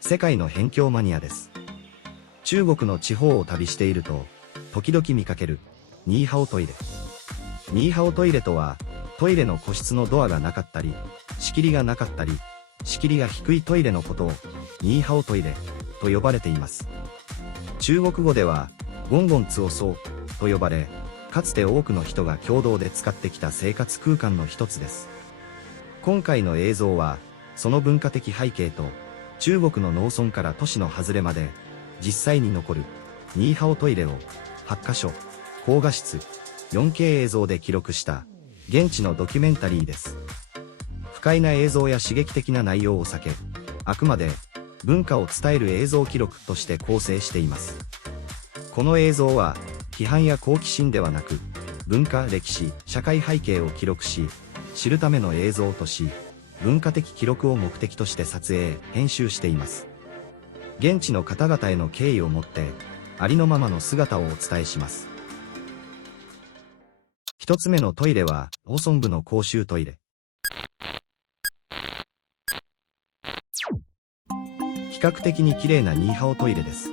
世界の辺境マニアです。中国の地方を旅していると、時々見かける、ニーハオトイレ。ニーハオトイレとは、トイレの個室のドアがなかったり、仕切りがなかったり、仕切りが低いトイレのことを、ニーハオトイレ、と呼ばれています。中国語では、ゴンゴンツオソー、と呼ばれ、かつて多くの人が共同で使ってきた生活空間の一つです。今回の映像は、その文化的背景と、中国の農村から都市の外れまで、実際に残る、ニーハオトイレを、8カ所、高画質、4K 映像で記録した、現地のドキュメンタリーです。不快な映像や刺激的な内容を避け、あくまで、文化を伝える映像記録として構成しています。この映像は、批判や好奇心ではなく、文化、歴史、社会背景を記録し、知るための映像とし、文化的記録を目的として撮影、編集しています。現地の方々への敬意をもって、ありのままの姿をお伝えします。一つ目のトイレは、農村部の公衆トイレ。比較的に綺麗なニーハオトイレです。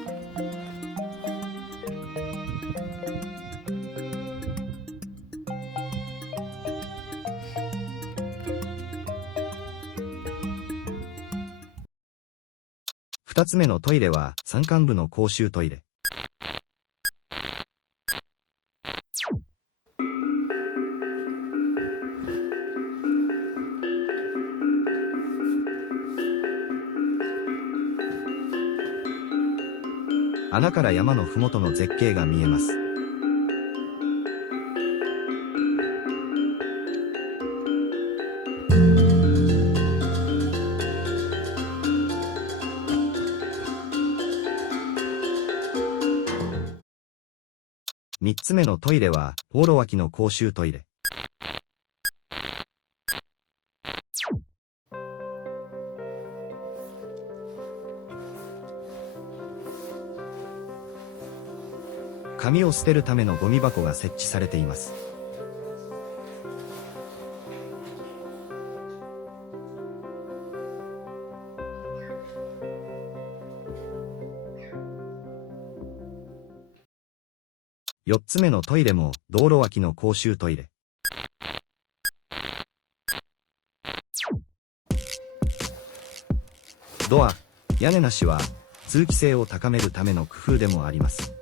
二つ目のトイレは、山間部の公衆トイレ。穴から山のふもとの絶景が見えます。三つ目のトイレは、道路脇の公衆トイレ。紙を捨てるためのゴミ箱が設置されています。四つ目のトイレも道路脇の公衆トイレ。ドア、屋根なしは通気性を高めるための工夫でもあります。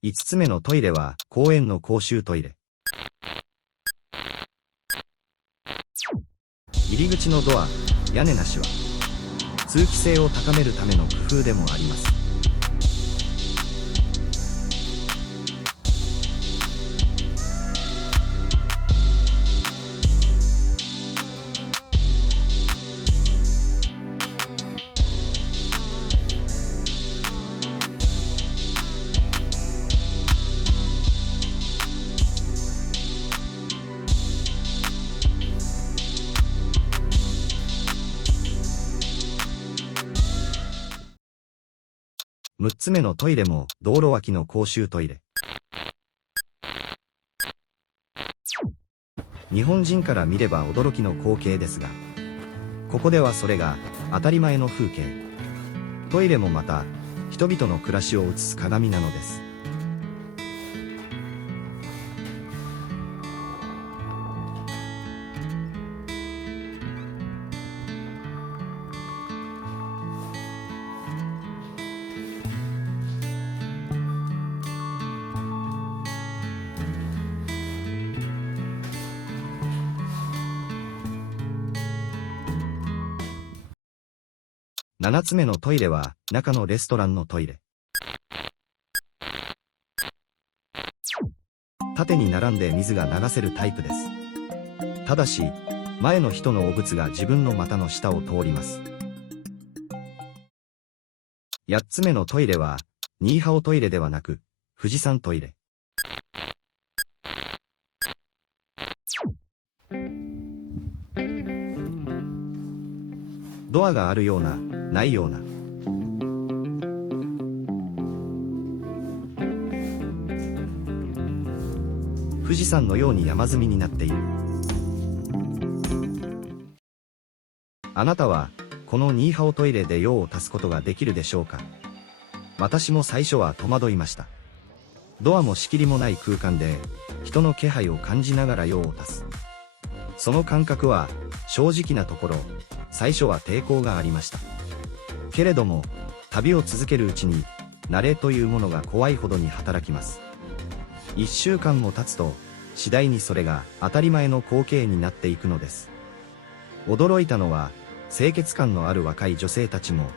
五つ目のトイレは公園の公衆トイレ。入り口のドア、屋根なしは通気性を高めるための工夫でもあります。6つ目のトイレも道路脇の公衆トイレ。日本人から見れば驚きの光景ですが、ここではそれが当たり前の風景。トイレもまた人々の暮らしを映す鏡なのです。7つ目のトイレは中のレストランのトイレ。縦に並んで水が流せるタイプです。ただし、前の人の汚物が自分の股の下を通ります。8つ目のトイレは、ニーハオトイレではなく、富士山トイレ。ドアがあるような、ないような。富士山のように山積みになっている。あなたは、このニーハオトイレで用を足すことができるでしょうか？私も最初は戸惑いました。ドアも仕切りもない空間で、人の気配を感じながら用を足す。その感覚は、正直なところ、最初は抵抗がありました。けれども、旅を続けるうちに、慣れというものが怖いほどに働きます。1週間も経つと、次第にそれが当たり前の光景になっていくのです。驚いたのは、清潔感のある若い女性たちも、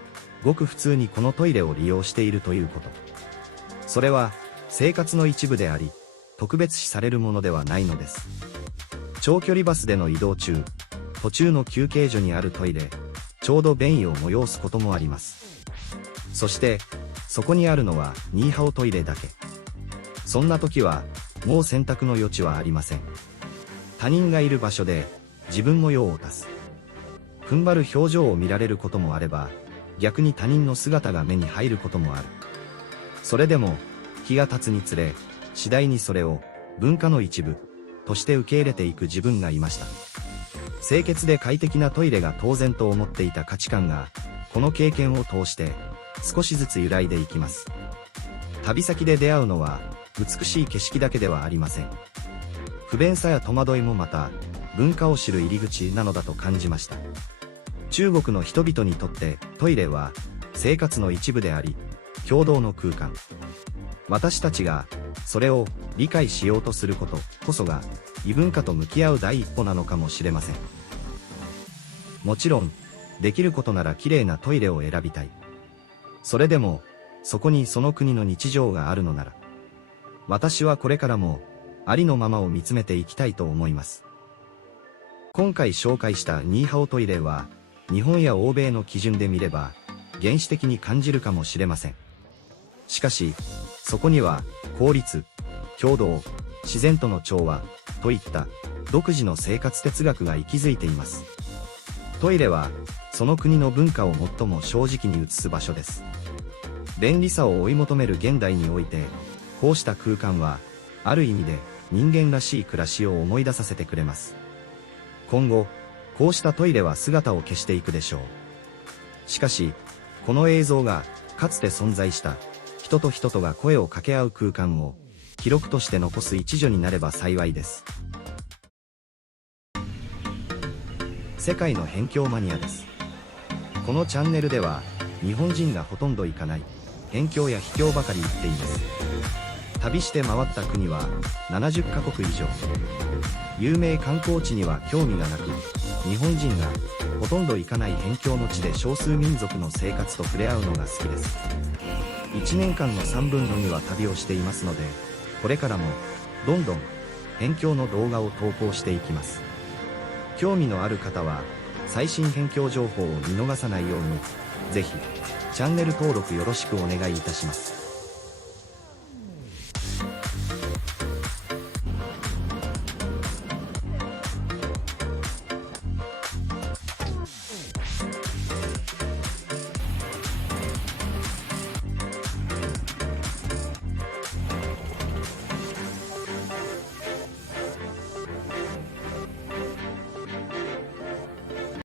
ごく普通にこのトイレを利用しているということ。それは、生活の一部であり、特別視されるものではないのです。長距離バスでの移動中、途中の休憩所にあるトイレ、ちょうど便意を催すこともあります。そして、そこにあるのはニーハオトイレだけ。そんな時は、もう選択の余地はありません。他人がいる場所で、自分も用を足す。踏ん張る表情を見られることもあれば、逆に他人の姿が目に入ることもある。それでも、日が経つにつれ、次第にそれを、文化の一部、として受け入れていく自分がいました。清潔で快適なトイレが当然と思っていた価値観が、この経験を通して、少しずつ揺らいでいきます。旅先で出会うのは、美しい景色だけではありません。不便さや戸惑いもまた、文化を知る入り口なのだと感じました。中国の人々にとってトイレは生活の一部であり、共同の空間。私たちがそれを理解しようとすることこそが異文化と向き合う第一歩なのかもしれません。もちろん、できることなら綺麗なトイレを選びたい。それでも、そこにその国の日常があるのなら、私はこれからもありのままを見つめていきたいと思います。今回紹介したニーハオトイレは、日本や欧米の基準で見れば、原始的に感じるかもしれません。しかし、そこには、効率、共同、自然との調和、といった独自の生活哲学が息づいています。トイレは、その国の文化を最も正直に映す場所です。便利さを追い求める現代において、こうした空間は、ある意味で人間らしい暮らしを思い出させてくれます。今後、こうしたトイレは姿を消していくでしょう。しかし、この映像が、かつて存在した、人と人とが声を掛け合う空間を、記録として残す一助になれば幸いです。世界の辺境マニアです。このチャンネルでは、日本人がほとんど行かない、辺境や秘境ばかり行っています。旅して回った国は、70カ国以上。有名観光地には興味がなく、日本人がほとんど行かない辺境の地で少数民族の生活と触れ合うのが好きです。1年間の3分の2は旅をしていますので、これからもどんどん辺境の動画を投稿していきます。興味のある方は最新辺境情報を見逃さないように、ぜひチャンネル登録よろしくお願いいたします。